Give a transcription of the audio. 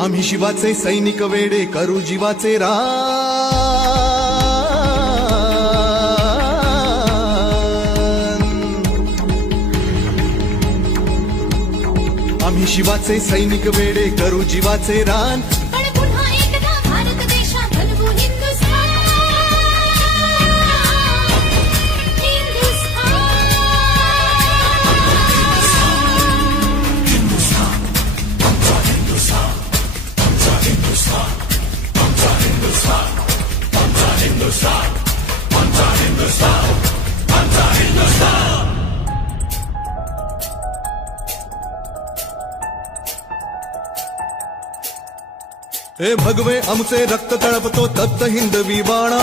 आम्ही शिवाचे सैनिक वेडे करू जीवाचे रान। आम्ही शिवाचे सैनिक वेडे करू जीवाचे रान। हे भगवे आमचे रक्त तळपतो तप्त हिंदवी बाणा।